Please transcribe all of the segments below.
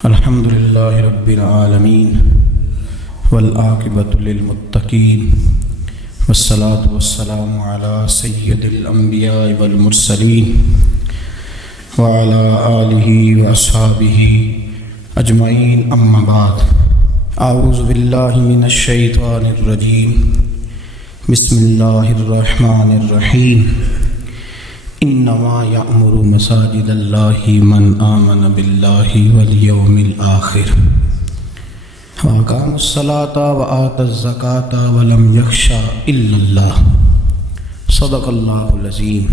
الحمد لله رب العالمين والعاقبة للمتقين والصلاة والسلام على سيد الأنبياء والمرسلين وعلى آله وأصحابه أجمعين أما بعد أعوذ بالله من الشيطان الرجيم بسم الله الرحمن الرحيم انما یأمر مساجد اللہ من آمن باللہ والیوم الآخر واقام الصلاة وآت الزکاة ولم یخش الا اللہ صدق اللہ العظیم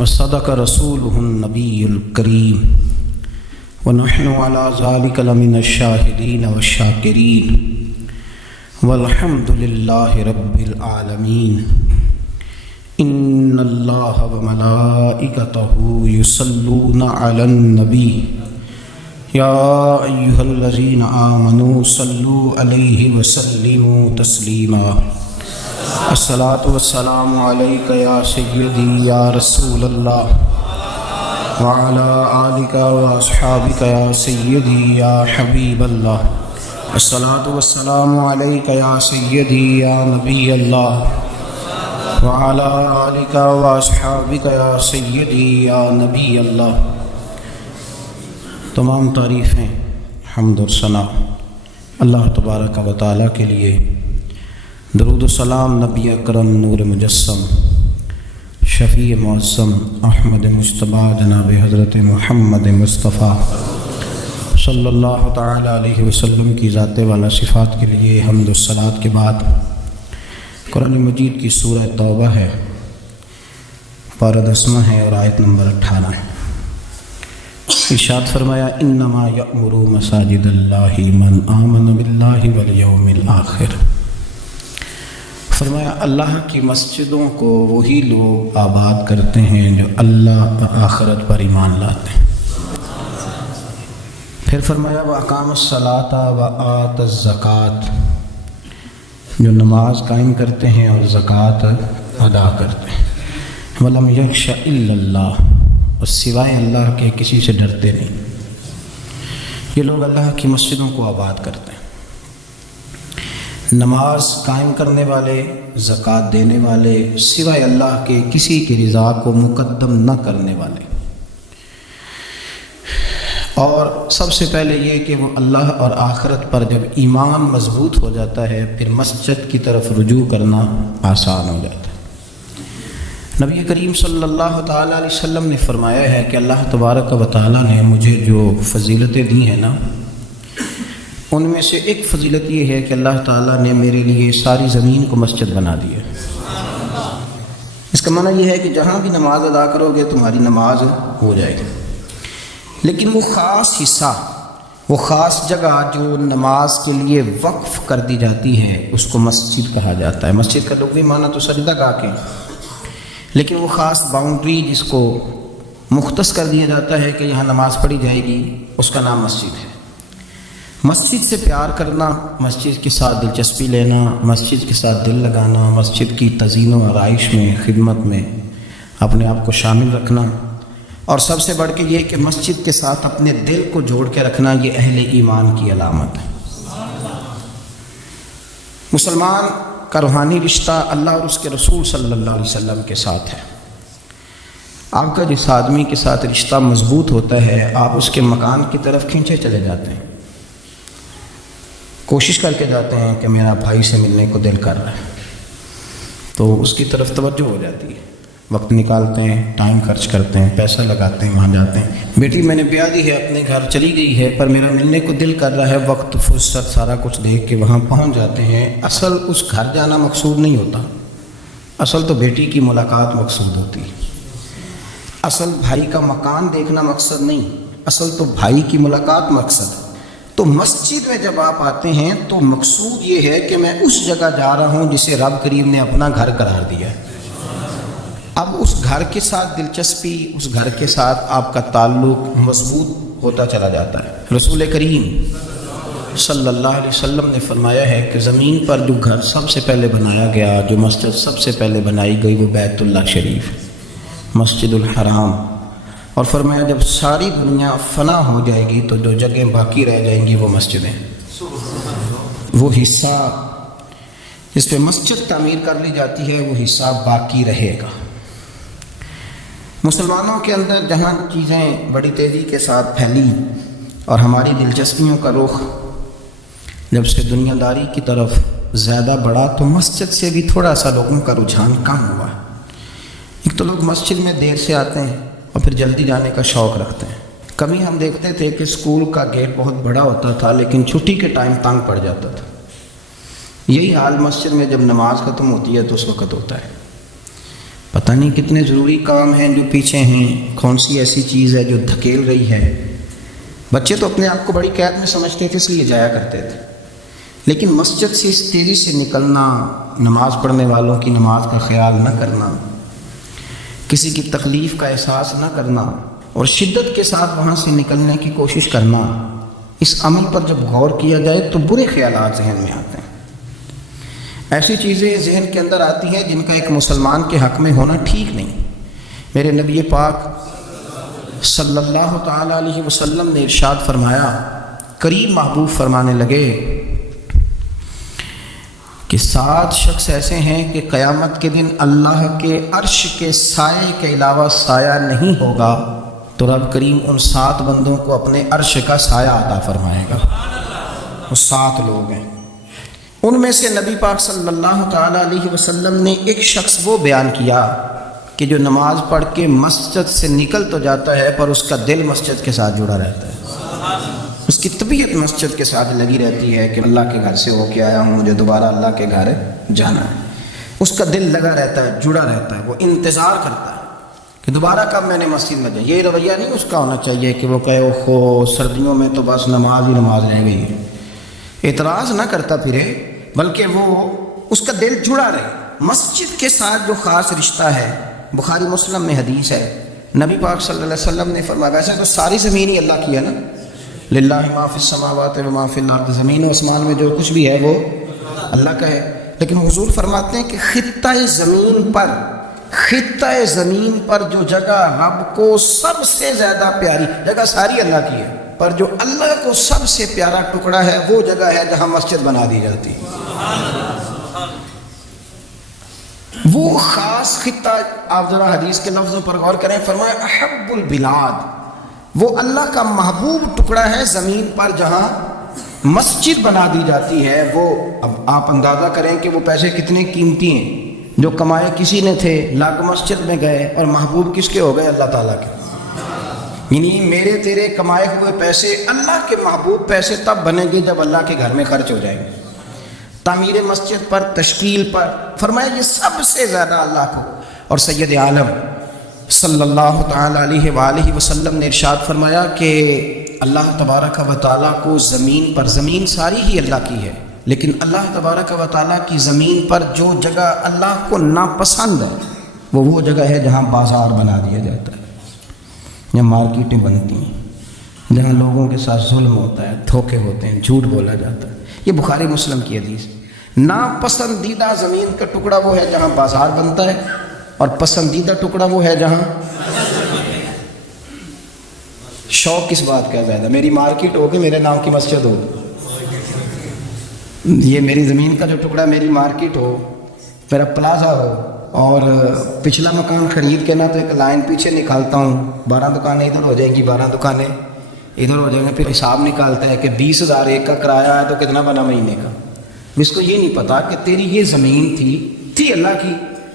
وصدق رسولہ النبی الکریم ونحن علی ذلک لمن الشاہدین والشاکرین والحمد للہ رب العالمین ان اللہ وملائکتہ یصلون علی النبی یا ایہا الذین آمنوا صلوا علیہ وسلموا تسلیما الصلاۃ والسلام علیک یا سیدی یا رسول اللہ وعلی آلک واصحابک یا سیدی یا حبیب اللہ الصلاۃ والسلام علیک یا سیدی یا نبی اللہ وعلى آلك واصحابك یا سیدی یا نبی اللہ۔ تمام تعریفیں حمد و ثنا اللہ تبارک و تعالیٰ کے لیے، درود و سلام نبی اکرم نور مجسم شفیع معظم احمد مجتبیٰ جناب حضرت محمد مصطفیٰ صلی اللہ تعالی علیہ وسلم کی ذات والا صفات کے لیے حمد و صلوات کے بعد قرآن مجید کی سورہ توبہ ہے، پارہ 10 ہے اور آیت نمبر 18 ہے۔ ارشاد فرمایا انما یأمر مساجد اللہ من آمن باللہ والیوم الآخر، فرمایا اللہ کی مسجدوں کو وہی لوگ آباد کرتے ہیں جو اللہ اور آخرت پر ایمان لاتے ہیں۔ پھر فرمایا وَأَقَامَ الصَّلَاةَ وَآتَ الزَّكَاةَ، جو نماز قائم کرتے ہیں اور زکوٰۃ ادا کرتے ہیں۔ وَلَمْ يَخْشَ إِلَّا اللَّهُ، اور سوائے اللہ کے کسی سے ڈرتے نہیں۔ یہ لوگ اللہ کی مسجدوں کو آباد کرتے ہیں، نماز قائم کرنے والے، زکوٰۃ دینے والے، سوائے اللہ کے کسی کی رضا کو مقدم نہ کرنے والے، اور سب سے پہلے یہ کہ وہ اللہ اور آخرت پر جب ایمان مضبوط ہو جاتا ہے پھر مسجد کی طرف رجوع کرنا آسان ہو جاتا ہے۔ نبی کریم صلی اللہ تعالیٰ علیہ وسلم نے فرمایا ہے کہ اللہ تبارک و تعالیٰ نے مجھے جو فضیلتیں دی ہیں نا، ان میں سے ایک فضیلت یہ ہے کہ اللہ تعالیٰ نے میرے لیے ساری زمین کو مسجد بنا دی ہے۔ اس کا معنی یہ ہے کہ جہاں بھی نماز ادا کرو گے تمہاری نماز ہو جائے گی، لیکن وہ خاص حصہ، وہ خاص جگہ جو نماز کے لیے وقف کر دی جاتی ہے اس کو مسجد کہا جاتا ہے۔ مسجد کا لغوی معنی تو سجدہ گاہ کے، لیکن وہ خاص باؤنڈری جس کو مختص کر دیا جاتا ہے کہ یہاں نماز پڑھی جائے گی، اس کا نام مسجد ہے۔ مسجد سے پیار کرنا، مسجد کے ساتھ دلچسپی لینا، مسجد کے ساتھ دل لگانا، مسجد کی تزئین و آرائش میں، خدمت میں اپنے آپ کو شامل رکھنا، اور سب سے بڑھ کے یہ کہ مسجد کے ساتھ اپنے دل کو جوڑ کے رکھنا، یہ اہل ایمان کی علامت ہے۔ مسلمان کا روحانی رشتہ اللہ اور اس کے رسول صلی اللہ علیہ وسلم کے ساتھ ہے۔ آپ کا جس آدمی کے ساتھ رشتہ مضبوط ہوتا ہے آپ اس کے مکان کی طرف کھینچے چلے جاتے ہیں، کوشش کر کے جاتے ہیں کہ میرا بھائی سے ملنے کو دل کر رہا ہے، تو اس کی طرف توجہ ہو جاتی ہے، وقت نکالتے ہیں، ٹائم خرچ کرتے ہیں، پیسہ لگاتے ہیں، وہاں جاتے ہیں۔ بیٹی میں نے بیاہ دی ہے، اپنے گھر چلی گئی ہے، پر میرا ملنے کو دل کر رہا ہے، وقت فرصت سارا کچھ دیکھ کے وہاں پہنچ جاتے ہیں۔ اصل اس گھر جانا مقصود نہیں ہوتا، اصل تو بیٹی کی ملاقات مقصود ہوتی ہے، اصل بھائی کا مکان دیکھنا مقصد نہیں، اصل تو بھائی کی ملاقات مقصد ہے۔ تو مسجد میں جب آپ آتے ہیں تو مقصود یہ ہے کہ میں اس جگہ جا رہا ہوں جسے رب کریم نے اپنا گھر قرار دیا ہے۔ اب اس گھر کے ساتھ دلچسپی، اس گھر کے ساتھ آپ کا تعلق مضبوط ہوتا چلا جاتا ہے۔ رسول کریم صلی اللہ علیہ وسلم نے فرمایا ہے کہ زمین پر جو گھر سب سے پہلے بنایا گیا، جو مسجد سب سے پہلے بنائی گئی، وہ بیت اللہ شریف، مسجد الحرام، اور فرمایا جب ساری دنیا فنا ہو جائے گی تو جو جگہیں باقی رہ جائیں گی وہ مسجدیں، وہ حصہ جس پہ مسجد تعمیر کر لی جاتی ہے وہ حصہ باقی رہے گا۔ مسلمانوں کے اندر جہاں چیزیں بڑی تیزی کے ساتھ پھیلی اور ہماری دلچسپیوں کا رخ جب سے دنیا داری کی طرف زیادہ بڑھا تو مسجد سے بھی تھوڑا سا لوگوں کا رجحان کم ہوا۔ ایک تو لوگ مسجد میں دیر سے آتے ہیں اور پھر جلدی جانے کا شوق رکھتے ہیں۔ کبھی ہم دیکھتے تھے کہ اسکول کا گیٹ بہت بڑا ہوتا تھا لیکن چھٹی کے ٹائم تنگ پڑ جاتا تھا۔ یہی حال مسجد میں جب نماز ختم ہوتی ہے تو اس وقت ہوتا ہے۔ پتہ نہیں کتنے ضروری کام ہیں جو پیچھے ہیں، کون سی ایسی چیز ہے جو دھکیل رہی ہے۔ بچے تو اپنے آپ کو بڑی قید میں سمجھتے تھے اس لیے جایا کرتے تھے، لیکن مسجد سے اس تیزی سے نکلنا، نماز پڑھنے والوں کی نماز کا خیال نہ کرنا، کسی کی تکلیف کا احساس نہ کرنا اور شدت کے ساتھ وہاں سے نکلنے کی کوشش کرنا، اس عمل پر جب غور کیا جائے تو برے خیالات ذہن میں آتے ہیں۔ ایسی چیزیں ذہن کے اندر آتی ہیں جن کا ایک مسلمان کے حق میں ہونا ٹھیک نہیں۔ میرے نبی پاک صلی اللہ تعالی علیہ وسلم نے ارشاد فرمایا، قریب محبوب فرمانے لگے کہ 7 شخص ایسے ہیں کہ قیامت کے دن اللہ کے عرش کے سائے کے علاوہ سایہ نہیں ہوگا، تو رب کریم ان 7 بندوں کو اپنے عرش کا سایہ عطا فرمائے گا۔ وہ 7 لوگ ہیں، ان میں سے نبی پاک صلی اللہ تعالی علیہ وسلم نے ایک شخص وہ بیان کیا کہ جو نماز پڑھ کے مسجد سے نکل تو جاتا ہے پر اس کا دل مسجد کے ساتھ جڑا رہتا ہے، اس کی طبیعت مسجد کے ساتھ لگی رہتی ہے کہ اللہ کے گھر سے ہو کے آیا ہوں، مجھے دوبارہ اللہ کے گھر جانا ہے۔ اس کا دل لگا رہتا ہے، جڑا رہتا ہے، وہ انتظار کرتا ہے کہ دوبارہ کب میں نے مسجد میں جائیں۔ یہ رویہ نہیں اس کا ہونا چاہیے کہ وہ کہے اوہو سردیوں میں تو بس نماز ہی نماز رہ گئی ہے، اعتراض نہ کرتا پھرے، بلکہ وہ اس کا دل جڑا رہے مسجد کے ساتھ جو خاص رشتہ ہے۔ بخاری مسلم میں حدیث ہے، نبی پاک صلی اللہ علیہ وسلم نے فرمایا ویسے تو ساری زمین ہی اللہ کی ہے نا، للہ ما فی السماوات و ما فی الارض، زمین و آسمان میں جو کچھ بھی ہے وہ اللہ کا ہے، لیکن حضور فرماتے ہیں کہ خطہ زمین پر جو جگہ رب کو سب سے زیادہ پیاری جگہ ساری اللہ کی ہے، پر جو اللہ کو سب سے پیارا ٹکڑا ہے وہ جگہ ہے جہاں مسجد بنا دی جاتی ہے۔ وہ خاص خطہ، آپ ذرا حدیث کے لفظوں پر غور کریں، فرمایا احب البلاد، وہ اللہ کا محبوب ٹکڑا ہے زمین پر جہاں مسجد بنا دی جاتی ہے۔ وہ اب آپ اندازہ کریں کہ وہ پیسے کتنے قیمتی ہیں جو کمائے کسی نے تھے، لاکھ مسجد میں گئے اور محبوب کس کے ہو گئے؟ اللہ تعالیٰ کے۔ یعنی میرے تیرے کمائے ہوئے پیسے اللہ کے محبوب پیسے تب بنیں گے جب اللہ کے گھر میں خرچ ہو جائیں گے، تعمیر مسجد پر، تشکیل پر۔ فرمایا یہ سب سے زیادہ اللہ کو۔ اور سید عالم صلی اللہ تعالی علیہ وآلہ وسلم نے ارشاد فرمایا کہ اللہ تبارک و تعالیٰ کو زمین پر، زمین ساری ہی اللہ کی ہے، لیکن اللہ تبارک و تعالیٰ کی زمین پر جو جگہ اللہ کو ناپسند ہے وہ جگہ ہے جہاں بازار بنا دیا جاتا ہے، جہاں مارکیٹیں بنتی ہیں، جہاں لوگوں کے ساتھ ظلم ہوتا ہے، دھوکے ہوتے ہیں، جھوٹ بولا جاتا ہے۔ یہ بخاری مسلم کی حدیث۔ ناپسندیدہ زمین کا ٹکڑا وہ ہے جہاں بازار بنتا ہے، اور پسندیدہ ٹکڑا وہ ہے جہاں شوق کس بات کا زیادہ، میری مارکیٹ ہوگی، میرے نام کی مسجد ہوگی، یہ میری زمین کا جو ٹکڑا میری مارکیٹ ہو، میرا پلازا ہو، اور پچھلا مکان خرید کے نا تو ایک لائن پیچھے نکالتا ہوں، 12 دکانیں ادھر ہو جائیں گی، 12 دکانیں ادھر ہو جائیں گے، پھر حساب نکالتا ہے کہ 20,000 ایک کا کرایہ ہے تو کتنا بنا مہینے کا۔ اس کو یہ نہیں پتا کہ تیری یہ زمین تھی اللہ کی،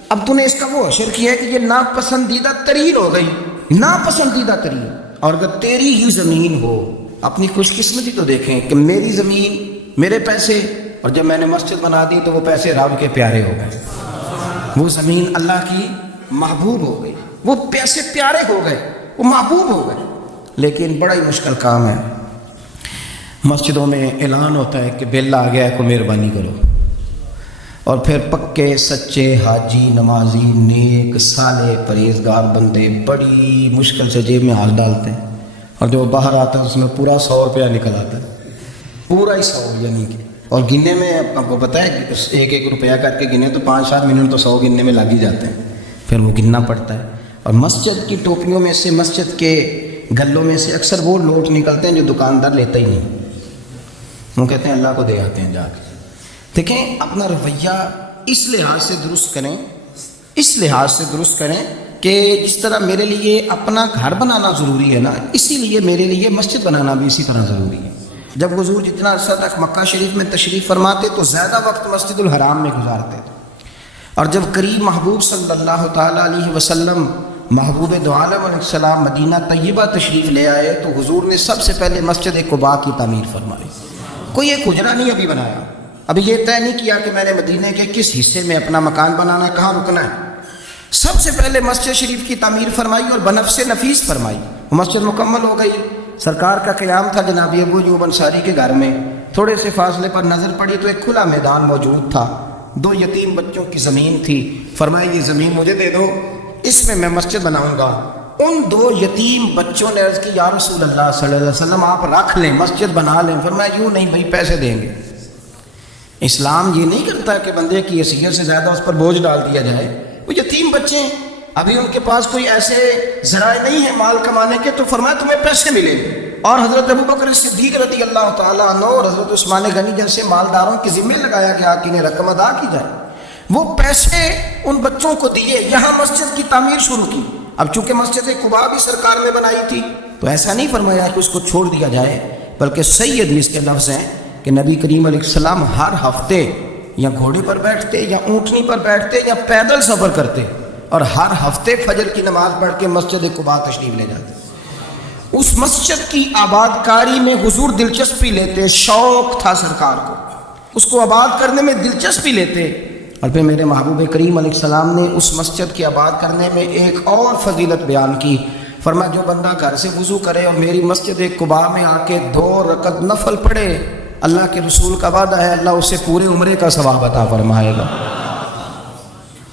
اب تو نے اس کا وہ حشر کیا ہے کہ یہ ناپسندیدہ ترین ہو گئی، ناپسندیدہ ترین۔ اور اگر تیری ہی زمین ہو، اپنی خوش قسمتی تو دیکھیں کہ میری زمین، میرے پیسے، اور جب میں نے مسجد بنا دی تو وہ پیسے رب کے پیارے ہو گئے، وہ زمین اللہ کی محبوب ہو گئی، وہ پیسے پیارے ہو گئے، وہ محبوب ہو گئے۔ لیکن بڑا ہی مشکل کام ہے، مسجدوں میں اعلان ہوتا ہے کہ بل آ گیا ہے، کوئی مہربانی کرو، اور پھر پکے سچے حاجی، نمازی، نیک صالح پرہیزگار بندے بڑی مشکل سے جیب میں ہاتھ ڈالتے ہیں، اور جو باہر آتا ہے اس میں پورا 100 روپیہ نکل آتا ہے، پورا ہی 100، یعنی کہ، اور گننے میں آپ کو پتہ ہے ایک روپیہ کر کے گنے تو 5-7 منٹ تو 100 گننے میں لگ ہی جاتے ہیں، پھر وہ گننا پڑتا ہے۔ اور مسجد کی ٹوپیوں میں سے، مسجد کے گلوں میں سے اکثر وہ نوٹ نکلتے ہیں جو دکاندار لیتا ہی نہیں، وہ کہتے ہیں اللہ کو دے آتے ہیں جا کے۔ دیکھیں اپنا رویہ اس لحاظ سے درست کریں، اس لحاظ سے درست کریں کہ جس طرح میرے لیے اپنا گھر بنانا ضروری ہے نا، اسی لیے میرے لیے مسجد بنانا بھی اسی طرح ضروری ہے۔ جب حضور جتنا عرصہ تک مکہ شریف میں تشریف فرماتے تو زیادہ وقت مسجد الحرام میں گزارتے تھے، اور جب قریب محبوب صلی اللہ تعالیٰ علیہ وسلم محبوب دو عالم علیہ السلام مدینہ طیبہ تشریف لے آئے تو حضور نے سب سے پہلے مسجد قباء کی تعمیر فرمائی۔ کوئی ایک حجرہ نہیں ابھی بنایا، ابھی یہ طے نہیں کیا کہ میں نے مدینہ کے کس حصے میں اپنا مکان بنانا، کہاں رکنا ہے۔ سب سے پہلے مسجد شریف کی تعمیر فرمائی اور بنفس نفیس فرمائی، وہ مسجد مکمل ہو گئی۔ سرکار کا قیام تھا جناب ابو ایوب انصاری کے گھر میں، تھوڑے سے فاصلے پر نظر پڑی تو ایک کھلا میدان موجود تھا، 2 یتیم بچوں کی زمین تھی۔ فرمایا یہ زمین مجھے دے دو، اس میں میں مسجد بناؤں گا۔ ان 2 یتیم بچوں نے عرض کی یا رسول اللہ صلی اللہ علیہ وسلم آپ رکھ لیں، مسجد بنا لیں۔ فرمایا یوں نہیں بھائی، پیسے دیں گے۔ اسلام یہ نہیں کرتا کہ بندے کی حیثیت سے زیادہ اس پر بوجھ ڈال دیا جائے۔ وہ یتیم بچے ہیں، ابھی ان کے پاس کوئی ایسے ذرائع نہیں ہے مال کمانے کے، تو فرمایا تمہیں پیسے ملے۔ اور حضرت ابوبکر صدیق رضی اللہ تعالیٰ عنہ اور حضرت عثمان غنی جیسے مالداروں کے ذمہ لگایا گیا کہ انہیں رقم ادا کی جائے۔ وہ پیسے ان بچوں کو دیے، یہاں مسجد کی تعمیر شروع کی۔ اب چونکہ مسجد قباء بھی سرکار نے بنائی تھی تو ایسا نہیں فرمایا کہ اس کو چھوڑ دیا جائے، بلکہ صحیح حدیث کے لفظ ہیں کہ نبی کریم علیہ السلام ہر ہفتے یا گھوڑے پر بیٹھتے یا اونٹنی پر بیٹھتے یا پیدل سفر کرتے، اور ہر ہفتے فجر کی نماز پڑھ کے مسجد قباء تشریف لے جاتے۔ اس مسجد کی آباد کاری میں حضور دلچسپی لیتے، شوق تھا سرکار کو، اس کو آباد کرنے میں دلچسپی لیتے۔ اور پھر میرے محبوب کریم علیہ السلام نے اس مسجد کی آباد کرنے میں ایک اور فضیلت بیان کی۔ فرمایا جو بندہ گھر سے وضو کرے اور میری مسجد قباء میں آ کے 2 رکعت نفل پڑھے، اللہ کے رسول کا وعدہ ہے اللہ اسے پورے عمرے کا ثواب عطا فرمائے گا۔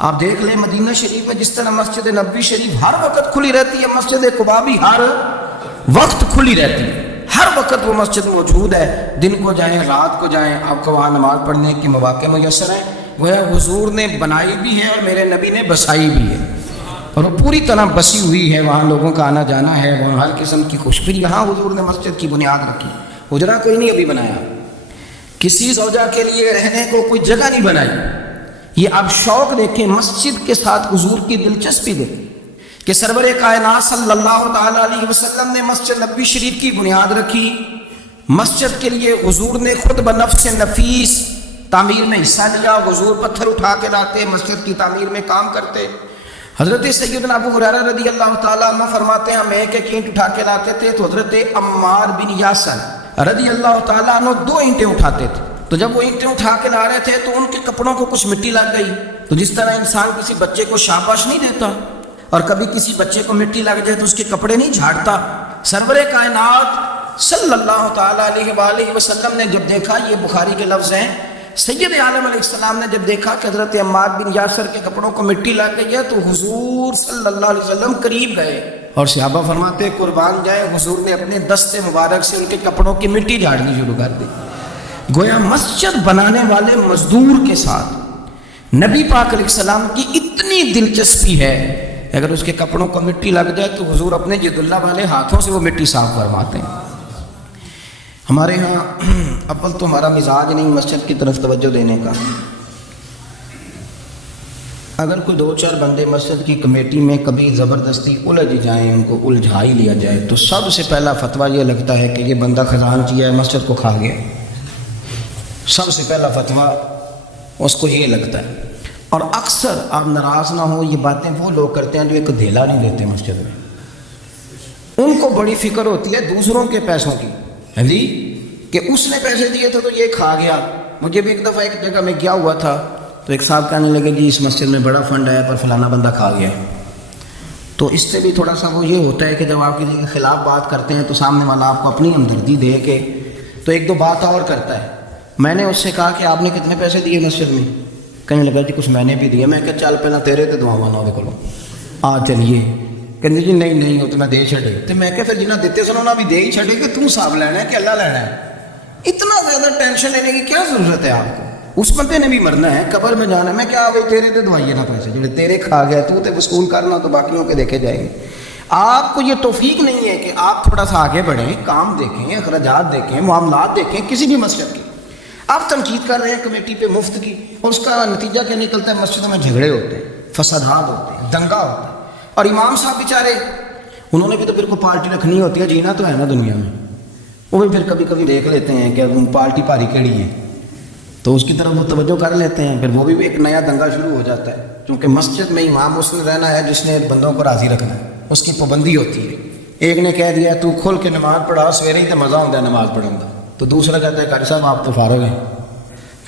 آپ دیکھ لیں مدینہ شریف میں جس طرح مسجد نبوی شریف ہر وقت کھلی رہتی ہے، مسجد قباء بھی ہر وقت کھلی رہتی ہے، ہر وقت وہ مسجد موجود ہے۔ دن کو جائیں رات کو جائیں، آپ کو وہاں نماز پڑھنے کی مواقع میسر ہیں۔ گویا حضور نے بنائی بھی ہے اور میرے نبی نے بسائی بھی ہے، اور وہ پوری طرح بسی ہوئی ہے، وہاں لوگوں کا آنا جانا ہے، وہاں ہر قسم کی خوشبری۔ یہاں حضور نے مسجد کی بنیاد رکھی، حجرہ کوئی نہیں ابھی بنایا، کسی زوجہ کے لیے رہنے کو کوئی جگہ نہیں بنائی۔ یہ آپ شوق دیکھیں، مسجد کے ساتھ حضور کی دلچسپی دیکھیں کہ سرور کائنات صلی اللہ تعالیٰ علیہ وسلم نے مسجد نبوی شریف کی بنیاد رکھی۔ مسجد کے لیے حضور نے خود بنفس نفیس تعمیر میں حصہ لیا، حضور پتھر اٹھا کے لاتے، مسجد کی تعمیر میں کام کرتے۔ حضرت سیدنا ابو ہریرہ رضی اللہ تعالیٰ عنہ فرماتے ہیں ہم ایک اینٹ اٹھا کے لاتے تھے تو حضرت عمار بن یاسر رضی اللہ تعالیٰ عنہ 2 اینٹیں اٹھاتے تھے، تو جب وہ اینٹیں اٹھا کے لا رہے تھے تو ان کے کپڑوں کو کچھ مٹی لگ گئی۔ تو جس طرح انسان کسی بچے کو شاباش نہیں دیتا اور کبھی کسی بچے کو مٹی لگ جائے تو اس کے کپڑے نہیں جھاڑتا، سرور کائنات صلی اللہ تعالیٰ علیہ وآلہ وسلم نے جب دیکھا، یہ بخاری کے لفظ ہیں، سید عالم علیہ السلام نے جب دیکھا کہ حضرت عمار بن یاسر کے کپڑوں کو مٹی لگ گئی ہے تو حضور صلی اللہ علیہ وسلم قریب گئے، اور صحابہ فرماتے قربان جائے حضور نے اپنے دست مبارک سے ان کے کپڑوں کی مٹی جھاڑنی شروع کر دی۔ گویا مسجد بنانے والے مزدور کے ساتھ نبی پاک علیہ السلام کی اتنی دلچسپی ہے، اگر اس کے کپڑوں کو مٹی لگ جائے تو حضور اپنے ید اللہ والے ہاتھوں سے وہ مٹی صاف فرماتے ہیں۔ ہمارے ہاں اول تو ہمارا مزاج نہیں مسجد کی طرف توجہ دینے کا۔ اگر کوئی 2-4 بندے مسجد کی کمیٹی میں کبھی زبردستی الجھ جائیں، ان کو الجھا ہی لیا جائے، تو سب سے پہلا فتویٰ یہ لگتا ہے کہ یہ بندہ خزانچی ہے، مسجد کو کھا گیا۔ سب سے پہلا فتویٰ اس کو یہ لگتا ہے، اور اکثر آپ ناراض نہ ہو، یہ باتیں وہ لوگ کرتے ہیں جو ایک دھیلا نہیں دیتے مسجد میں۔ ان کو بڑی فکر ہوتی ہے دوسروں کے پیسوں کی، ہاں جی، کہ اس نے پیسے دیے تھے تو یہ کھا گیا۔ مجھے بھی ایک دفعہ ایک جگہ میں گیا ہوا تھا تو ایک صاحب کہنے لگے جی اس مسجد میں بڑا فنڈ آیا پر فلانا بندہ کھا گیا۔ تو اس سے بھی تھوڑا سا وہ یہ ہوتا ہے کہ جب آپ کسی کے خلاف بات کرتے ہیں تو سامنے والا آپ کو اپنی ہمدردی دے کے تو 1-2 بات اور کرتا ہے۔ میں نے اس سے کہا کہ آپ نے کتنے پیسے دیے مسجد میں؟ کہنے لگا جی کچھ میں نے بھی دیے۔ میں کہا چل پہلے تیرے تے دعا مانو دے کولو آ چلیے۔ کہنے جی نہیں وہ تو میں دے چھڑے۔ تو میں کہا پھر جنہیں دیتے سنو نا بھی دے ہی چھڑے کہ تم صاحب لینا ہے کہ اللہ لینا ہے؟ اتنا زیادہ ٹینشن لینے کی کیا ضرورت ہے آپ کو؟ اس بندے نے بھی مرنا ہے، قبر میں جانا ہے۔ میں کیا بھائی تیرے تے دعائیے نہ پیسے جڑے تیرے کھا گیا تو تے وصول کرنا تو باقیوں کے دیکھے جائیں گے۔ آپ کو یہ توفیق نہیں ہے کہ آپ تھوڑا سا آگے بڑھیں، کام دیکھیں، اخراجات دیکھیں، معاملات دیکھیں کسی بھی مسجد کی۔ آپ تنقید کر رہے ہیں کمیٹی پہ مفت کی، اور اس کا نتیجہ کیا نکلتا ہے؟ مسجدوں میں جھگڑے ہوتے ہیں، فسادات ہوتے ہیں، دنگا ہوتا ہے۔ اور امام صاحب بیچارے، انہوں نے بھی تو پھر کو پارٹی رکھنی ہوتی ہے، جینا تو ہے نا دنیا میں، وہ بھی پھر کبھی کبھی دیکھ لیتے ہیں کہ پارٹی بھاری کیڑی ہے، تو اس کی طرف وہ توجہ کر لیتے ہیں، پھر وہ بھی ایک نیا دنگا شروع ہو جاتا ہے۔ کیونکہ مسجد میں امام اس نے رہنا ہے جس نے بندوں کو راضی رکھنا ہے، اس کی پابندی ہوتی ہے۔ ایک نے کہہ دیا تو کھل کے نماز پڑھا، سویرے ہی تو مزہ ہوتا ہے نماز پڑھنے کا، تو دوسرا کہتا ہے قاری صاحب آپ تو فارغ ہیں،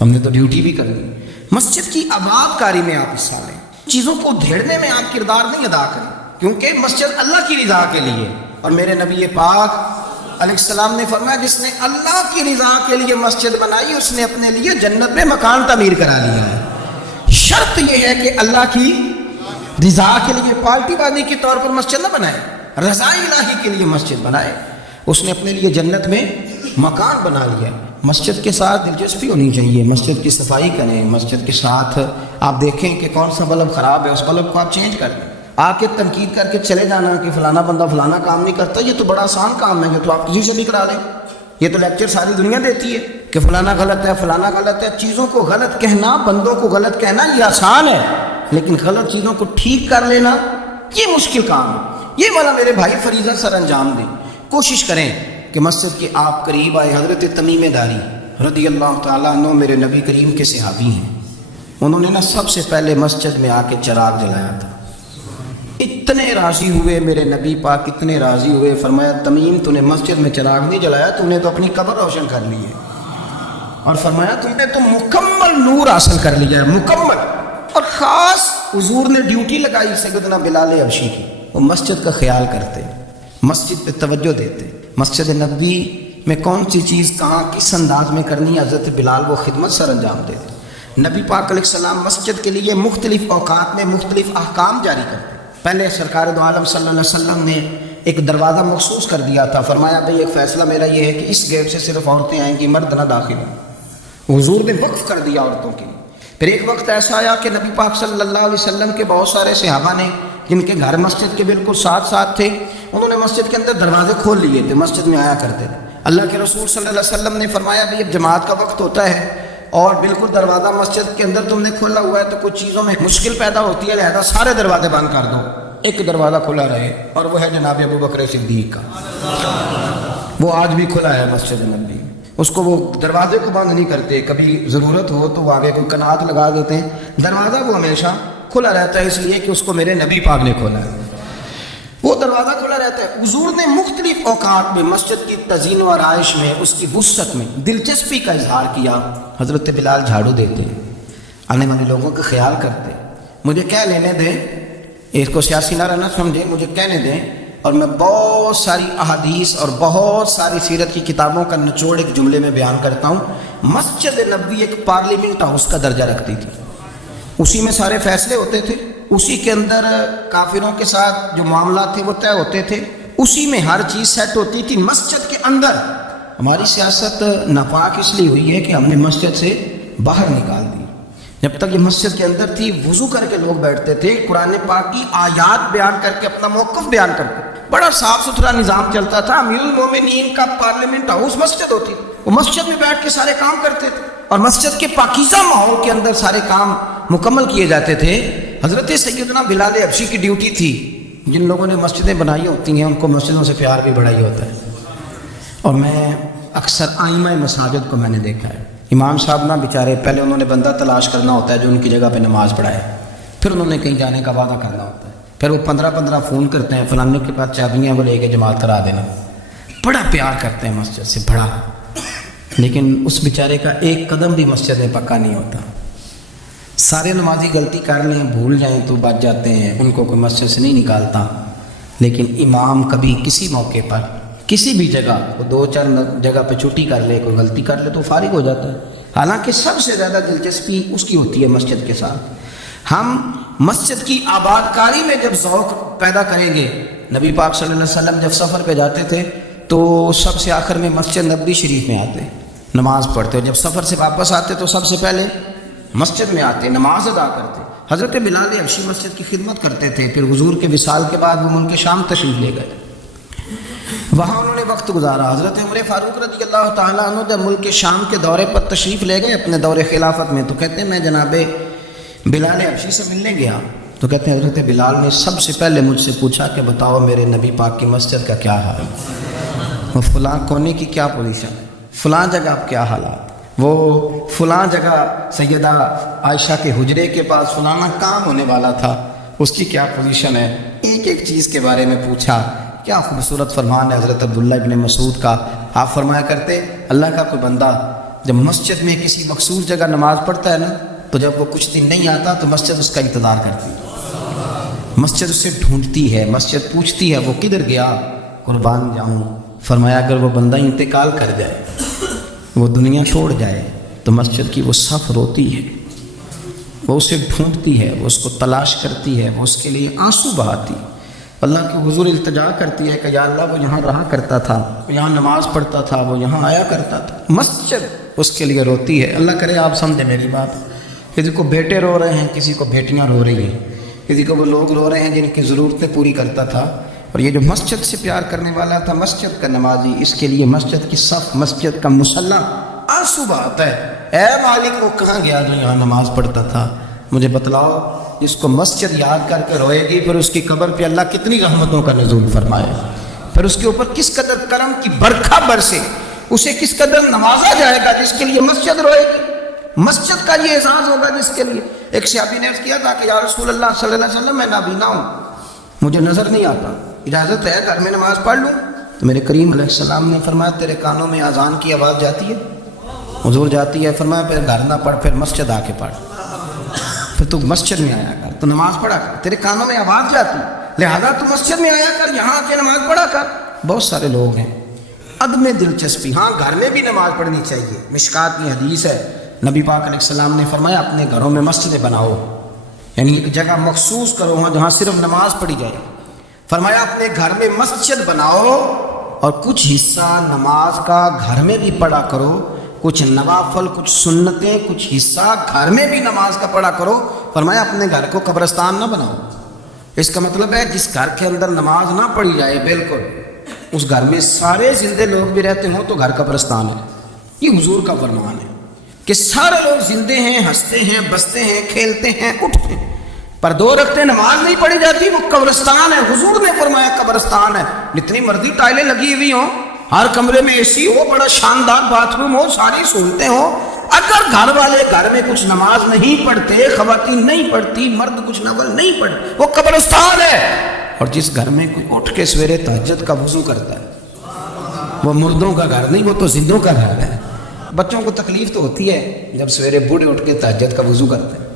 ہم نے تو ڈیوٹی بھی کرنی۔ مسجد کی آباد کاری میں آپ حصہ لیں، چیزوں کو دھیڑنے میں آپ کردار نہیں ادا کریں، کیونکہ مسجد اللہ کی رضا کے لیے، اور میرے نبی پاک علیہ السلام نے فرمایا جس نے اللہ کی رضا کے لیے مسجد بنائی اس نے اپنے لیے جنت میں مکان تعمیر کرا لیا ہے۔ شرط یہ ہے کہ اللہ کی رضا کے لیے، پارٹی بازی کے طور پر مسجد نہ بنائے، رضا الہی کے لیے مسجد بنائے۔ اس نے اپنے لیے جنت میں مکان بنا لیا۔ مسجد کے ساتھ دلچسپی ہونی چاہیے، مسجد کی صفائی کریں، مسجد کے ساتھ آپ دیکھیں کہ کون سا بلب خراب ہے، اس بلب کو آپ چینج کر دیں۔ آ کے تنقید کر کے چلے جانا کہ فلانا بندہ فلانا کام نہیں کرتا، یہ تو بڑا آسان کام ہے، یہ تو آپ کسی سے بھی کرا لیں۔ یہ تو لیکچر ساری دنیا دیتی ہے کہ فلانا غلط ہے، فلانا غلط ہے۔ چیزوں کو غلط کہنا، بندوں کو غلط کہنا یہ آسان ہے، لیکن غلط چیزوں کو ٹھیک کر لینا یہ مشکل کام ہے۔ یہ والا میرے بھائی فریضہ سر انجام دیں، کوشش کریں کہ مسجد کے آپ قریب آئے۔ حضرت تمیم داری رضی اللہ تعالیٰ عنہ میرے نبی کریم کے صحابی ہیں، انہوں نے سب سے پہلے مسجد میں آ کے چراغ جلایا تھا۔ اتنے راضی ہوئے میرے نبی پاک، اتنے راضی ہوئے، فرمایا تمیم تو نے مسجد میں چراغ نہیں جلایا، تو نے تو اپنی قبر روشن کر لی ہے، اور فرمایا تم نے تو مکمل نور حاصل کر لیا ہے، مکمل۔ اور خاص حضور نے ڈیوٹی لگائی سیدنا بلال حبشی کی، وہ مسجد کا خیال کرتے، مسجد پہ توجہ دیتے، مسجد نبی میں کون سی چیز کہاں کس انداز میں کرنی ہے، حضرت بلال وہ خدمت سر انجام دیتے۔ نبی پاک علیہ السلام مسجد کے لیے مختلف اوقات میں مختلف احکام جاری کرتے۔ پہلے سرکار دو عالم صلی اللہ علیہ وسلم نے ایک دروازہ مخصوص کر دیا تھا، فرمایا بھئی ایک فیصلہ میرا یہ ہے کہ اس گیٹ سے صرف عورتیں آئیں گی، مرد نہ داخل ہوں۔ حضور نے وقف کر دیا عورتوں کے۔ پھر ایک وقت ایسا آیا کہ نبی پاک صلی اللہ علیہ وسلم کے بہت سارے صحابہ نے، جن کے گھر مسجد کے بالکل ساتھ ساتھ تھے، انہوں نے مسجد کے اندر دروازے کھول لیے تھے، مسجد میں آیا کرتے تھے۔ اللہ کے رسول صلی اللہ علیہ وسلم نے فرمایا بھئی اب جماعت کا وقت ہوتا ہے اور بالکل دروازہ مسجد کے اندر تم نے کھولا ہوا ہے تو کچھ چیزوں میں مشکل پیدا ہوتی ہے، لہذا سارے دروازے بند کر دو، ایک دروازہ کھلا رہے، اور وہ ہے جناب ابو بکر صدیق کا۔ وہ آج بھی کھلا ہے مسجد نبی، اس کو وہ دروازے کو بند نہیں کرتے، کبھی ضرورت ہو تو وہ آگے کوئی کنات لگا دیتے ہیں، دروازہ وہ ہمیشہ کھلا رہتا ہے، اس لیے کہ اس کو میرے نبی پاک نے کھولا ہے، وہ دروازہ کھلا رہتا ہے۔ حضور نے مختلف اوقات میں مسجد کی تزئین و آرائش میں، اس کی وسعت میں دلچسپی کا اظہار کیا۔ حضرت بلال جھاڑو دیتے، آنے والے لوگوں کا خیال کرتے، مجھے کہہ لینے دیں، اس کو سیاسی نہ رہنا سمجھے، مجھے کہنے دیں، اور میں بہت ساری احادیث اور بہت ساری سیرت کی کتابوں کا نچوڑ ایک جملے میں بیان کرتا ہوں۔ مسجد نبوی ایک پارلیمنٹ ہاؤس کا درجہ رکھتی تھی، اسی میں سارے فیصلے ہوتے تھے، اسی کے اندر کافروں کے ساتھ جو معاملات تھے وہ طے ہوتے تھے، اسی میں ہر چیز سیٹ ہوتی تھی۔ مسجد کے اندر ہماری سیاست ناپاک اس لیے ہوئی ہے کہ ہم نے مسجد سے باہر نکال دی۔ جب تک یہ مسجد کے اندر تھی، وضو کر کے لوگ بیٹھتے تھے، قرآن پاک کی آیات بیان کر کے اپنا موقف بیان کرتے، بڑا صاف ستھرا نظام چلتا تھا۔ امیر المومنین کا پارلیمنٹ ہاؤس مسجد ہوتی، وہ مسجد میں بیٹھ کے سارے کام کرتے تھے، اور مسجد کے پاکیزہ ماحول کے اندر سارے کام مکمل کیے جاتے تھے۔ حضرت سیدنا بلال حبشی کی ڈیوٹی تھی، جن لوگوں نے مسجدیں بنائی ہوتی ہیں ان کو مسجدوں سے پیار بھی بڑا ہی ہوتا ہے، اور میں اکثر آئمہ مساجد کو میں نے دیکھا ہے، امام صاحب نہ بیچارے، پہلے انہوں نے بندہ تلاش کرنا ہوتا ہے جو ان کی جگہ پہ نماز پڑھائے، پھر انہوں نے کہیں جانے کا وعدہ کرنا ہوتا ہے، پھر وہ 15 فون کرتے ہیں فلانے کے پاس چابیاں وہ لے کے جماعت کرا دینا، بڑا پیار کرتے ہیں مسجد سے، بڑا، لیکن اس بیچارے کا ایک قدم بھی مسجد میں پکا نہیں ہوتا۔ سارے نمازی غلطی کر لیں، بھول جائیں تو بچ جاتے ہیں، ان کو کوئی مسجد سے نہیں نکالتا، لیکن امام کبھی کسی موقع پر کسی بھی جگہ وہ 2-4 جگہ پہ چھٹی کر لے، کوئی غلطی کر لے تو فارغ ہو جاتا ہے۔ حالانکہ سب سے زیادہ دلچسپی اس کی ہوتی ہے مسجد کے ساتھ۔ ہم مسجد کی آباد کاری میں جب ذوق پیدا کریں گے، نبی پاک صلی اللہ علیہ وسلم جب سفر پہ جاتے تھے تو سب سے آخر میں مسجد نبوی شریف میں آتے، نماز پڑھتے، اور جب سفر سے واپس آتے تو سب سے پہلے مسجد میں آتے، نماز ادا کرتے۔ حضرت بلال حبشی مسجد کی خدمت کرتے تھے، پھر حضور کے وصال کے بعد وہ ملک شام تشریف لے گئے، وہاں انہوں نے وقت گزارا۔ حضرت عمر فاروق رضی اللہ تعالیٰ عنہ جب ملک شام کے دورے پر تشریف لے گئے اپنے دور خلافت میں، تو کہتے ہیں میں جناب بلال حبشی سے ملنے گیا، تو کہتے ہیں حضرت بلال نے سب سے پہلے مجھ سے پوچھا کہ بتاؤ میرے نبی پاک کی مسجد کا کیا حال ہے، وہ فلاں کونے کی کیا پوزیشن ہے، فلاں جگہ اب کیا حالات، وہ فلاں جگہ سیدہ عائشہ کے حجرے کے پاس فلانا کام ہونے والا تھا، اس کی کیا پوزیشن ہے، ایک ایک چیز کے بارے میں پوچھا۔ کیا خوبصورت فرمان ہے حضرت عبداللہ ابن مسعود کا، آپ فرمایا کرتے اللہ کا کوئی بندہ جب مسجد میں کسی مخصوص جگہ نماز پڑھتا ہے نا، تو جب وہ کچھ دن نہیں آتا تو مسجد اس کا انتظار کرتی ہے، مسجد اسے ڈھونڈتی ہے، مسجد پوچھتی ہے وہ کدھر گیا، قربان جاؤں۔ فرمایا اگر وہ بندہ انتقال کر جائے، وہ دنیا چھوڑ جائے، تو مسجد کی وہ صف روتی ہے، وہ اسے ڈھونڈتی ہے، وہ اس کو تلاش کرتی ہے، وہ اس کے لیے آنسو بہاتی، اللہ کے حضور التجا کرتی ہے کہ یا اللہ وہ یہاں رہا کرتا تھا، وہ یہاں نماز پڑھتا تھا، وہ یہاں آیا کرتا تھا، مسجد اس کے لیے روتی ہے۔ اللہ کرے آپ سمجھیں میری بات، کسی کو بیٹے رو رہے ہیں، کسی کو بیٹیاں رو رہی ہیں، کسی کو وہ لوگ رو رہے ہیں جن کی ضرورتیں پوری کرتا تھا، اور یہ جو مسجد سے پیار کرنے والا تھا، مسجد کا نمازی، اس کے لیے مسجد کی صف، مسجد کا مصلی آنسو بہاتا ہے، اے مالک وہ کہاں گیا جو یہاں نماز پڑھتا تھا، مجھے بتلاؤ۔ جس کو مسجد یاد کر کے روئے گی، پھر اس کی قبر پہ اللہ کتنی رحمتوں کا نزول فرمائے، پھر اس کے اوپر کس قدر کرم کی برکھا برسے، اسے کس قدر نوازا جائے گا جس کے لیے مسجد روئے گی، مسجد کا یہ احساس ہوگا جس کے لیے۔ ایک صحابی نے عرض کیا تھا کہ یا رسول اللہ صلی اللہ علیہ وسلم میں نابینا ہوں، مجھے نظر نہیں آتا، اجازت ہے گھر میں نماز پڑھ لوں؟ تو میرے کریم علیہ السلام نے فرمایا تیرے کانوں میں اذان کی آواز جاتی ہے؟ حضور جاتی ہے۔ فرمایا پھر گھر نہ پڑھ، پھر مسجد آ کے پڑھ، پھر تو مسجد میں آیا کر، تو نماز پڑھا کر، تیرے کانوں میں آواز جاتی، لہذا تو مسجد میں آیا کر، یہاں آ کے نماز پڑھا کر۔ بہت سارے لوگ ہیں عدم دلچسپی، ہاں گھر میں بھی نماز پڑھنی چاہیے، مشکات کی حدیث ہے، نبی پاک علیہ السلام نے فرمایا اپنے گھروں میں مسجدیں بناؤ، یعنی ایک جگہ مخصوص کرو ہاں جہاں صرف نماز پڑھی جائے۔ فرمایا اپنے گھر میں مسجد بناؤ اور کچھ حصہ نماز کا گھر میں بھی پڑھا کرو، کچھ نوافل، کچھ سنتیں، کچھ حصہ گھر میں بھی نماز کا پڑھا کرو۔ فرمایا اپنے گھر کو قبرستان نہ بناؤ، اس کا مطلب ہے جس گھر کے اندر نماز نہ پڑھی جائے بالکل، اس گھر میں سارے زندے لوگ بھی رہتے ہوں تو گھر قبرستان ہے۔ یہ حضور کا فرمان ہے کہ سارے لوگ زندے ہیں، ہنستے ہیں، بستے ہیں، کھیلتے ہیں، اٹھتے ہیں، پر دو رکعتیں نماز نہیں پڑھی جاتی، وہ قبرستان ہے۔ حضور نے فرمایا قبرستان ہے، جتنی مرضی ٹائلیں لگی ہوئی ہوں، ہر کمرے میں اے سی ہو، بڑا شاندار باتھ روم ہو، ساری سہولتیں ہوں، اگر گھر والے گھر میں کچھ نماز نہیں پڑھتے، خواتین نہیں پڑھتی، مرد کچھ نفل نہیں پڑھتے، وہ قبرستان ہے۔ اور جس گھر میں کوئی اٹھ کے سویرے تہجد کا وضو کرتا ہے، وہ مردوں کا گھر نہیں، وہ تو زندوں کا گھر ہے۔ بچوں کو تکلیف تو ہوتی ہے جب سویرے بوڑھے اٹھ کے تہجد کا وضو کرتے ہیں،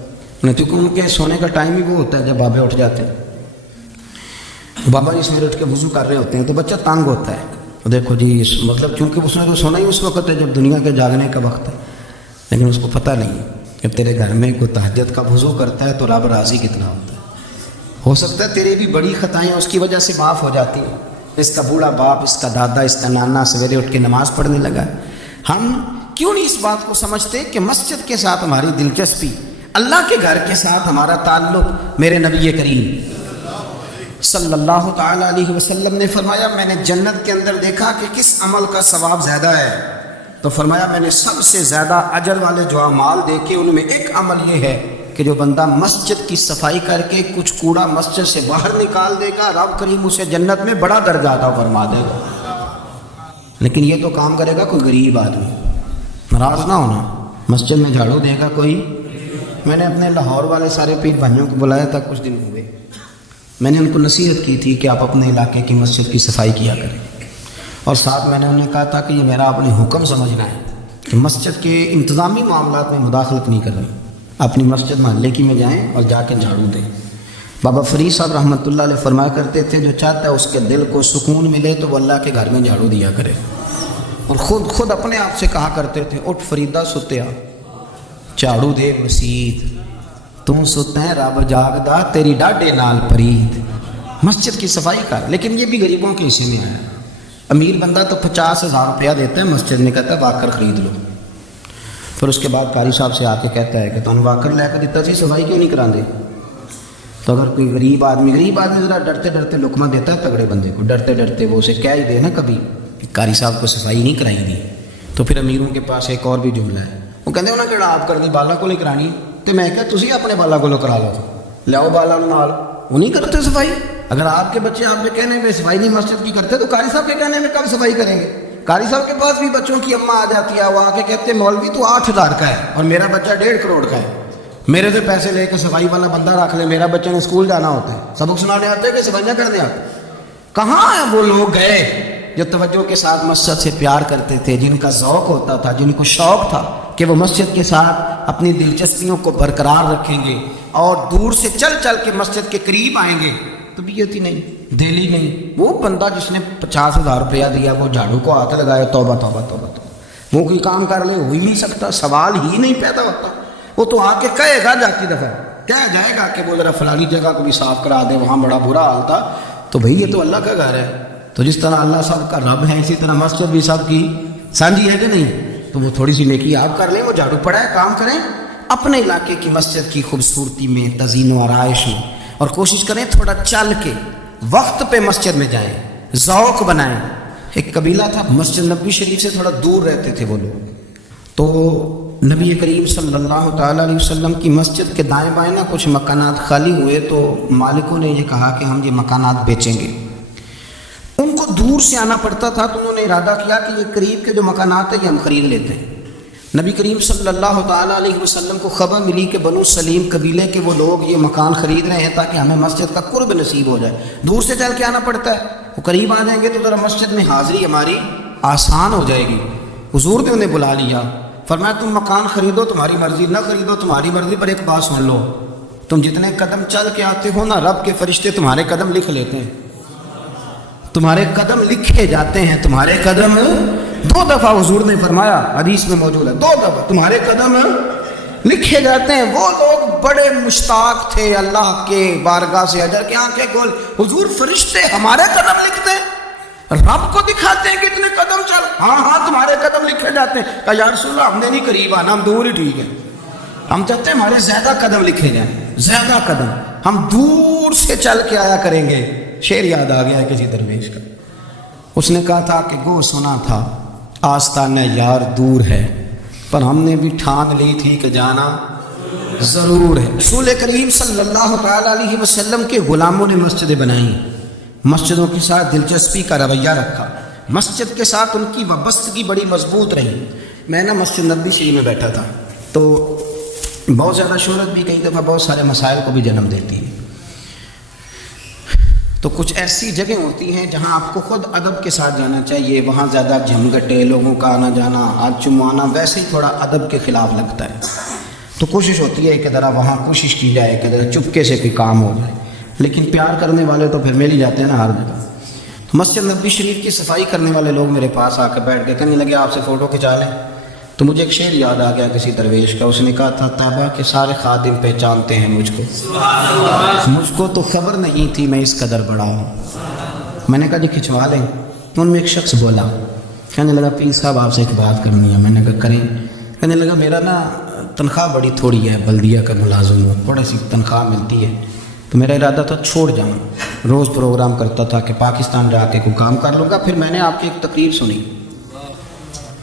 کیونکہ ان کے سونے کا ٹائم ہی وہ ہوتا ہے جب بابے اٹھ جاتے ہیں، بابا جی سویرے اٹھ کے وضو کر رہے ہوتے ہیں تو بچہ تانگ ہوتا ہے، دیکھو جی مطلب چونکہ اس نے تو سونا ہی اس وقت ہے جب دنیا کے جاگنے کا وقت ہے، لیکن اس کو پتہ نہیں کہ تیرے گھر میں کوئی تہجد کا وضو کرتا ہے تو رب راضی کتنا ہوتا ہے۔ ہو سکتا ہے تیری بھی بڑی خطائیں اس کی وجہ سے معاف ہو جاتی ہیں، اس کا بوڑھا باپ، اس کا دادا، اس کا نانا سویرے اٹھ کے نماز پڑھنے لگا۔ ہم کیوں نہیں اس بات کو سمجھتے کہ مسجد کے ساتھ ہماری دلچسپی، اللہ کے گھر کے ساتھ ہمارا تعلق۔ میرے نبی کریم صلی اللہ تعالیٰ علیہ وسلم نے فرمایا میں نے جنت کے اندر دیکھا کہ کس عمل کا ثواب زیادہ ہے، تو فرمایا میں نے سب سے زیادہ اجر والے جو اعمال دیکھے ان میں ایک عمل یہ ہے کہ جو بندہ مسجد کی صفائی کر کے کچھ کوڑا مسجد سے باہر نکال دے گا، رب کریم اسے جنت میں بڑا درجہ عطا فرما دے گا۔ لیکن یہ تو کام کرے گا کوئی غریب آدمی، ناراض نہ ہونا، مسجد میں جھاڑو دے گا کوئی۔ میں نے اپنے لاہور والے سارے پیر بھائیوں کو بلایا تھا کچھ دن ہوئے، میں نے ان کو نصیحت کی تھی کہ آپ اپنے علاقے کی مسجد کی صفائی کیا کریں، اور ساتھ میں نے انہیں کہا تھا کہ یہ میرا اپنے حکم سمجھنا ہے کہ مسجد کے انتظامی معاملات میں مداخلت نہیں کرنی، اپنی مسجد محلے کی میں جائیں اور جا کے جھاڑو دیں۔ بابا فرید صاحب رحمۃ اللہ علیہ فرمایا کرتے تھے جو چاہتا ہے اس کے دل کو سکون ملے تو وہ اللہ کے گھر میں جھاڑو دیا کرے، اور خود اپنے آپ سے کہا کرتے تھے اٹھ فریدہ ستیا جھاڑو دے مسجد، تم ستا ہے رب جاگدا تیری ڈاڈے نال پرید، مسجد کی صفائی کر۔ لیکن یہ بھی غریبوں کے حصے میں آیا، امیر بندہ تو 50,000 روپیہ دیتا ہے مسجد میں، کہتا ہے واکر خرید لو، پھر اس کے بعد قاری صاحب سے آ کے کہتا ہے کہ تم واکر لے کے دیتا سی، صفائی کیوں نہیں کرا دے؟ تو اگر کوئی غریب آدمی ذرا ڈرتے ڈرتے لقمہ دیتا ہے تگڑے بندے کو، ڈرتے ڈرتے وہ اسے کہہ ہی دے نا کبھی کہ قاری صاحب کو صفائی نہیں کرائی دی، تو پھر امیروں کے پاس ایک اور بھی جملہ ہے، وہ کہتے ہیں انہیں کہڑا آپ کر دی بالا کو نہیں کرانی، تو میں کہا تسی اپنے بالا کو کرا لو، لیاؤ بالا نال، وہ نہیں کرتے صفائی۔ اگر آپ کے بچے آپ کے کہنے میں صفائی نہیں مسجد کی کرتے تو قاری صاحب کے کہنے میں کب صفائی کریں گے؟ قاری صاحب کے پاس بھی بچوں کی اماں آ جاتی ہے، وہ آ کے کہتے ہیں مولوی تو 8,000 کا ہے اور میرا بچہ 1.5 کروڑ کا ہے، میرے سے پیسے لے کے صفائی والا بندہ رکھ لے، میرا بچہ نے اسکول جانا ہوتا ہے، سبق سنانے آتے ہیں کہ صفائیاں کرنے آتے ہیں۔ کہاں ہیں وہ لوگ گئے جو توجہ کے ساتھ مسجد سے پیار کرتے تھے، جن کا ذوق ہوتا تھا، جن کو شوق تھا کہ وہ مسجد کے ساتھ اپنی دلچسپیوں کو برقرار رکھیں گے اور دور سے چل چل کے مسجد کے قریب آئیں گے؟ طبیعت ہی نہیں، دل ہی نہیں۔ وہ بندہ جس نے 50,000 روپیہ دیا وہ جھاڑو کو ہاتھ لگائے، توبہ توبہ توبہ توبہ، وہ کوئی کام کر لے، ہو ہی نہیں سکتا، سوال ہی نہیں پیدا ہوتا۔ وہ تو آ کے کہے گا جاتی دفعہ، کہہ جائے گا کہ وہ ذرا فلانی جگہ کو بھی صاف کرا دے، وہاں بڑا برا حال تھا، تو بھئی یہ تو اللہ کا گھر ہے، تو جس طرح اللہ سب کا رب ہے اسی طرح مسجد بھی سب کی سانجھی ہے کہ نہیں؟ تو وہ تھوڑی سی نیکی آپ کر لیں، وہ جھاڑو پڑا ہے، کام کریں اپنے علاقے کی مسجد کی خوبصورتی میں، تزئین و آرائش میں، اور کوشش کریں تھوڑا چل کے وقت پہ مسجد میں جائیں، ذوق بنائیں۔ ایک قبیلہ تھا مسجد نبوی شریف سے تھوڑا دور رہتے تھے وہ لوگ، تو نبی کریم صلی اللہ تعالیٰ علیہ وسلم کی مسجد کے دائیں بائیں نا کچھ مکانات خالی ہوئے، تو مالکوں نے یہ کہا کہ ہم یہ مکانات بیچیں گے۔ ان کو دور سے آنا پڑتا تھا تو انہوں نے ارادہ کیا کہ یہ قریب کے جو مکانات ہیں یہ ہم خرید لیتے ہیں۔ نبی کریم صلی اللہ تعالیٰ علیہ وسلم کو خبر ملی کہ بنو سلیم قبیلے کے وہ لوگ یہ مکان خرید رہے ہیں تاکہ ہمیں مسجد کا قرب نصیب ہو جائے، دور سے چل کے آنا پڑتا ہے، وہ قریب آ جائیں گے تو ذرا مسجد میں حاضری ہماری آسان ہو جائے گی۔ حضور نے انہیں بلا لیا، فرمایا تم مکان خریدو تمہاری مرضی، نہ خریدو تمہاری مرضی، پر ایک بات سن لو، تم جتنے قدم چل کے آتے ہو نا رب کے فرشتے تمہارے قدم لکھ لیتے ہیں، تمہارے قدم لکھے جاتے ہیں، تمہارے قدم 2 دفعہ حضور نے فرمایا، حدیث میں موجود ہے، 2 دفعہ تمہارے قدم لکھے جاتے ہیں۔ وہ لوگ بڑے مشتاق تھے اللہ کے بارگاہ سے اجر کی آنکھیں کھول، حضور فرشتے ہمارے قدم لکھتے ہیں، رب کو دکھاتے ہیں کتنے قدم چل، ہاں ہاں تمہارے قدم لکھے جاتے ہیں۔ کہا یا رسول اللہ ہم نے نہیں قریب آنا، ہم دور ہی ٹھیک ہے، ہم چاہتے ہیں ہمارے زیادہ قدم لکھے جائیں، زیادہ قدم، ہم دور سے چل کے آیا کریں گے۔ شعر یاد آ گیا ہے کسی درویش کا، اس نے کہا تھا کہ گو سنا تھا آستانہ یار دور ہے، پر ہم نے بھی ٹھان لی تھی کہ جانا ضرور ہے۔ رسول کریم صلی اللہ تعالیٰ علیہ وسلم کے غلاموں نے مسجدیں بنائیں، مسجدوں کے ساتھ دلچسپی کا رویہ رکھا، مسجد کے ساتھ ان کی وابستگی بڑی مضبوط رہی۔ میں نا مسجد نبوی شریف میں بیٹھا تھا تو بہت زیادہ شہرت بھی کئی دفعہ بہت سارے مسائل کو بھی جنم دیتی ہے، تو کچھ ایسی جگہیں ہوتی ہیں جہاں آپ کو خود ادب کے ساتھ جانا چاہیے، وہاں زیادہ جھمگٹے لوگوں کا آنا جانا، ہاتھ چموانا ویسے ہی تھوڑا ادب کے خلاف لگتا ہے، تو کوشش ہوتی ہے کہ ذرا وہاں کوشش کی جائے کہ ذرا چپکے سے کوئی کام ہو جائے، لیکن پیار کرنے والے تو پھر مل ہی جاتے ہیں نا ہر جگہ۔ مسجد نبوی شریف کی صفائی کرنے والے لوگ میرے پاس آ کے بیٹھ کے کہنے لگے آپ سے فوٹو کھنچا لیں، تو مجھے ایک شعر یاد آ گیا کسی درویش کا، اس نے کہا تھا طیبہ کے سارے خادم پہچانتے ہیں مجھ کو تو خبر نہیں تھی میں اس قدر بڑا ہوں۔ میں نے کہا جی کھنچوا لیں، تو ان میں ایک شخص بولا، کہنے لگا پیر صاحب آپ سے ایک بات کرنی ہے۔ میں نے کہا کریں۔ کہنے لگا میرا نا تنخواہ بڑی تھوڑی ہے، بلدیہ کا ملازم ہوں، تھوڑی سی تنخواہ ملتی ہے، تو میرا ارادہ تھا چھوڑ جاؤں، روز پروگرام کرتا تھا کہ پاکستان جا کے کوئی کام کر لوں گا۔ پھر میں نے آپ کی ایک تقریر سنی،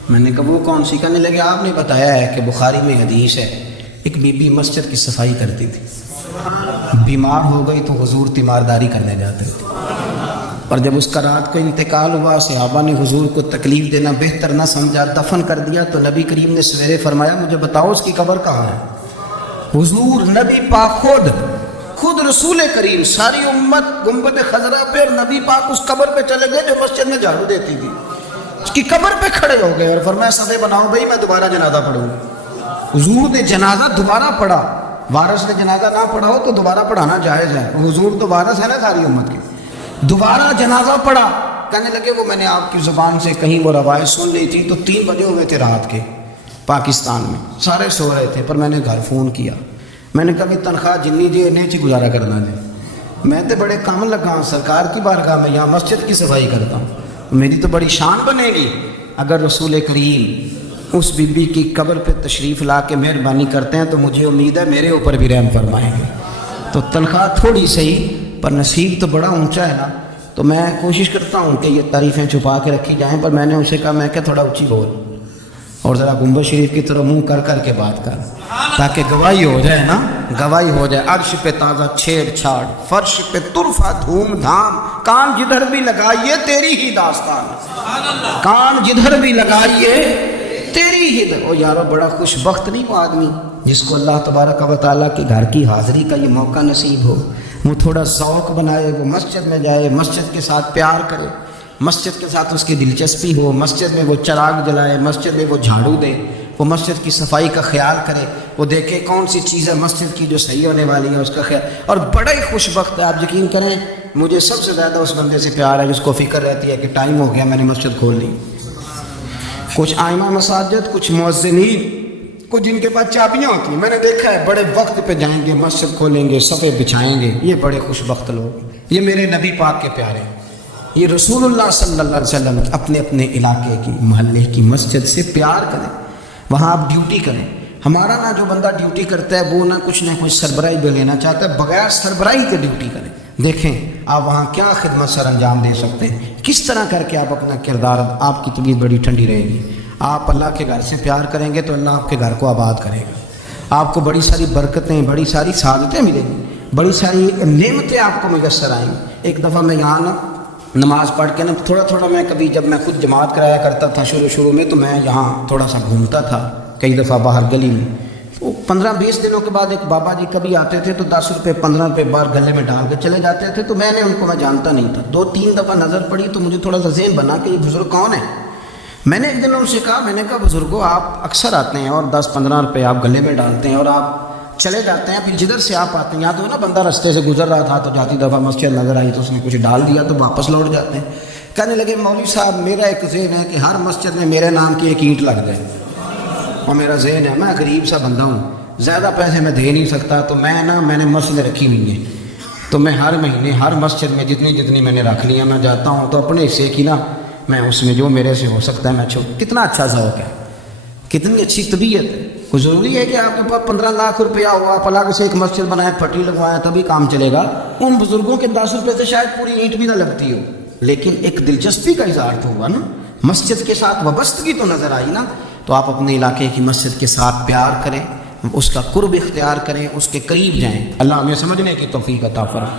میں نے کہا وہ کون سی؟ کہنے لگے آپ نے بتایا ہے کہ بخاری میں حدیث ہے ایک بی بی مسجد کی صفائی کرتی تھی، بیمار ہو گئی تو حضور تیمارداری کرنے جاتے تھے، اور جب اس کا رات کو انتقال ہوا صحابہ نے حضور کو تکلیف دینا بہتر نہ سمجھا، دفن کر دیا، تو نبی کریم نے سویرے فرمایا مجھے بتاؤ اس کی قبر کہاں ہے؟ حضور نبی پاک خود رسول کریم ساری امت گنبد خضرا پہ اور نبی پاک اس قبر پہ چلے گئے جو مسجد میں جھاڑو دیتی تھی، اس کی قبر پہ کھڑے ہو گئے اور فرمایا صفے بناؤ بھائی میں دوبارہ جنازہ پڑھوں گا۔ حضور نے جنازہ دوبارہ پڑھا، وارث نے جنازہ نہ پڑھا ہو تو دوبارہ پڑھانا جائز ہے، حضور تو وارث ہے نا ساری امت کے، دوبارہ جنازہ پڑھا۔ کہنے لگے وہ میں نے آپ کی زبان سے کہیں وہ روایت سن لی تھی، تو 3 بجے ہوئے تھے رات کے پاکستان میں، سارے سو رہے تھے، پر میں نے گھر فون کیا، میں نے کہا بھی تنخواہ جنی جی انہیں چی گزارا کرنا دے، میں تو بڑے کام لگا ہوں سرکار کی بارگاہ میں، یہاں مسجد کی صفائی کرتا ہوں، میری تو بڑی شان بنے گی اگر رسول کریم اس بی بی کی قبر پہ تشریف لا کے مہربانی کرتے ہیں، تو مجھے امید ہے میرے اوپر بھی رحم فرمائیں گے۔ تو تنخواہ تھوڑی صحیح پر نصیب تو بڑا اونچا ہے نا، تو میں کوشش کرتا ہوں کہ یہ تعریفیں چھپا کے رکھی جائیں، پر میں نے اسے کہا میں کہ تھوڑا اونچی بول اور ذرا گنبد شریف کی طرف منہ کر کر کے بات کر، تاکہ گواہی ہو جائے نا، گواہی ہو جائے۔ عرش پہ تازہ چھیڑ چھاڑ، فرش پہ طرفہ دھوم دھام، کان جدھر بھی لگائیے تیری ہی داستان، کان جدھر بھی لگائیے تیری ہی او یارو، بڑا خوش بخت نہیں وہ آدمی جس کو اللہ تبارک و تعالیٰ کے گھر کی حاضری کا یہ موقع نصیب ہو، وہ تھوڑا ذوق بنائے، وہ مسجد میں جائے، مسجد کے ساتھ پیار کرے، مسجد کے ساتھ اس کی دلچسپی ہو، مسجد میں وہ چراغ جلائے، مسجد میں وہ جھاڑو دے، وہ مسجد کی صفائی کا خیال کرے، وہ دیکھے کون سی چیز ہے مسجد کی جو صحیح ہونے والی ہے اس کا خیال، اور بڑا ہی خوش بخت ہے۔ آپ یقین کریں مجھے سب سے زیادہ اس بندے سے پیار ہے جس کو فکر رہتی ہے کہ ٹائم ہو گیا میں نے مسجد کھول لی۔ کچھ آئمہ مساجد، کچھ مؤذنین، کچھ جن کے پاس چابیاں ہوتی ہیں، میں نے دیکھا ہے بڑے وقت پہ جائیں گے، مسجد کھولیں گے، صفے بچھائیں گے، یہ بڑے خوش بخت لوگ، یہ میرے نبی پاک کے پیارے، یہ رسول اللہ صلی اللہ علیہ وسلم اپنے اپنے علاقے کی محلے کی مسجد سے پیار کریں، وہاں آپ ڈیوٹی کریں۔ ہمارا نا جو بندہ ڈیوٹی کرتا ہے وہ نہ کچھ سربراہی بھی لینا چاہتا ہے، بغیر سربراہی کے ڈیوٹی کریں۔ دیکھیں آپ وہاں کیا خدمت سر انجام دے سکتے ہیں، کس طرح کر کے آپ اپنا کردار، آپ کی طبیعت بڑی ٹھنڈی رہے گی۔ آپ اللہ کے گھر سے پیار کریں گے تو اللہ آپ کے گھر کو آباد کرے گا، آپ کو بڑی ساری برکتیں، بڑی ساری سعادتیں ملیں گی، بڑی ساری نعمتیں آپ کو میسر آئیں گی۔ ایک دفعہ میں یہاں نا نماز پڑھ کے نا تھوڑا تھوڑا، میں کبھی جب میں خود جماعت کرایا کرتا تھا شروع میں، تو میں یہاں تھوڑا سا گھومتا تھا کئی دفعہ باہر گلی میں، تو 15-20 دنوں کے بعد ایک بابا جی کبھی آتے تھے تو 10 روپے 15 روپے باہر گلے میں ڈال کے چلے جاتے تھے، تو میں نے ان کو میں جانتا نہیں تھا، 2-3 دفعہ نظر پڑی تو مجھے تھوڑا سا ذہن بنا کہ یہ بزرگ کون ہے۔ میں نے ایک دن ان سے کہا، میں نے کہا بزرگوں آپ اکثر آتے ہیں اور 10-15 روپے آپ گلے میں ڈالتے ہیں اور آپ چلے جاتے ہیں، پھر جدھر سے آپ آتے ہیں، یا تو نا بندہ رستے سے گزر رہا تھا تو جاتی دفعہ مسجد نظر آئی تو اس نے کچھ ڈال دیا تو واپس لوٹ جاتے ہیں۔ کہنے لگے مولوی صاحب میرا ایک ذہن ہے کہ ہر مسجد میں میرے نام کی ایک اینٹ لگ جائے، اور میرا ذہن ہے میں غریب سا بندہ ہوں، زیادہ پیسے میں دے نہیں سکتا، تو میں نے مسجد رکھی ہوئی ہیں، تو میں ہر مہینے ہر مسجد میں جتنی میں نے رکھ لی ہیں میں جاتا ہوں، تو اپنے حصے کی نا میں اس میں جو میرے سے ہو سکتا ہے میں چھوڑ۔ کتنا اچھا ذوق ہے، کتنی اچھی طبیعت ہے۔ کوئی ضروری ہے کہ آپ کے پاس 15 لاکھ روپیہ ہوا، آپ الگ سے ایک مسجد بنائیں، پھٹی لگوائیں تبھی کام چلے گا؟ ان بزرگوں کے 10 روپے سے شاید پوری اینٹ بھی نہ لگتی ہو، لیکن ایک دلچسپی کا اظہار تو ہوا نا، مسجد کے ساتھ وابستگی تو نظر آئی نا۔ تو آپ اپنے علاقے کی مسجد کے ساتھ پیار کریں، اس کا قرب اختیار کریں، اس کے قریب جائیں۔ اللہ ہمیں سمجھنے کی توفیق عطا فرمائے۔